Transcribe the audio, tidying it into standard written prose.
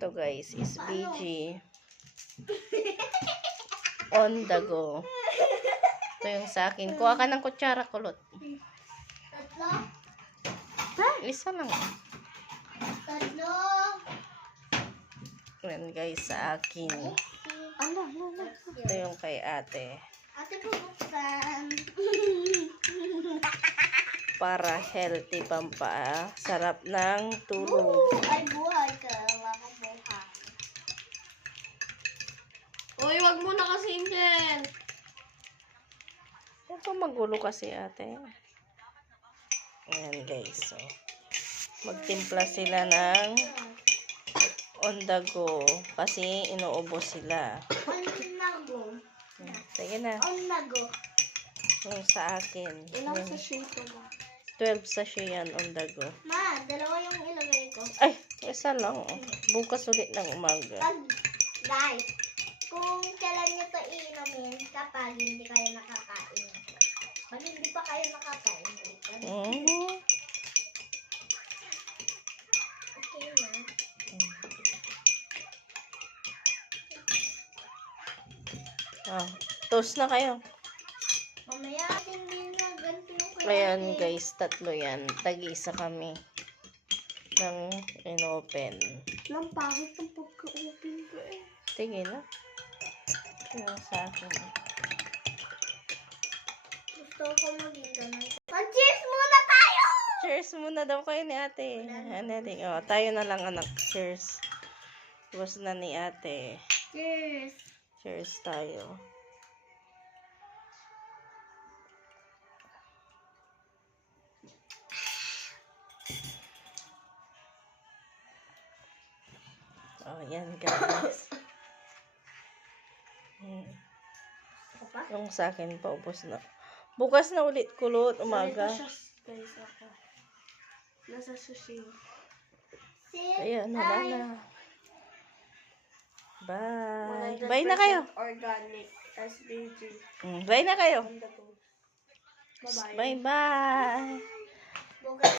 Ito guys, is BG. On the go. Ito yung sa akin. Kuha ka ng kutsara, kulot. Tatlo? Isa lang. Tatlo? Yan guys, sa akin. Ito yung kay ate. Ate, pabuksan. Para healthy pampa. Sarap ng tulog. Ay, buhay ka. Waka buhay. Uy, wag mo na kasi yan. Ito magulo kasi ate. Ayan guys. So, magtimpla sila ng on the go. Kasi inuubos sila. On nago. Sige na. On nago. Yung sa akin. Ilang Yung sa shape mo? 12 sachet yan on the go. Ma, dalawa yung ilagay ko. Ay, isa lang. Oh. Bukas ulit ng umaga. Guys, kung kailan nyo to iinumin kapag hindi kayo nakakain. Pag hindi pa kayo nakakain. Mm. Okay na. Ah, toast na kayo. Mamaya hindi na ganito yung kailangan. Ayan guys, tatlo yan. Tag-isa kami ng inopen. Lang pangit ang pagka-open ko eh. Tingin na. Yung sa akin. Gusto ko maging ganun. Mag-cheers muna tayo! Cheers muna daw kayo ni ate. Ano din? Oh, tayo na lang anak. Cheers. Tapos na ni ate. Cheers! Cheers tayo. Oh, yan guys. Yung sa akin, paubos na. Bukas na ulit kulot, umaga. Guys, ako. Nasa sushi. Ayan, wala na. Bye. 100% Bye na kayo. Organic. SBG. Bye na kayo. On the go. Bye-bye. Bye-bye.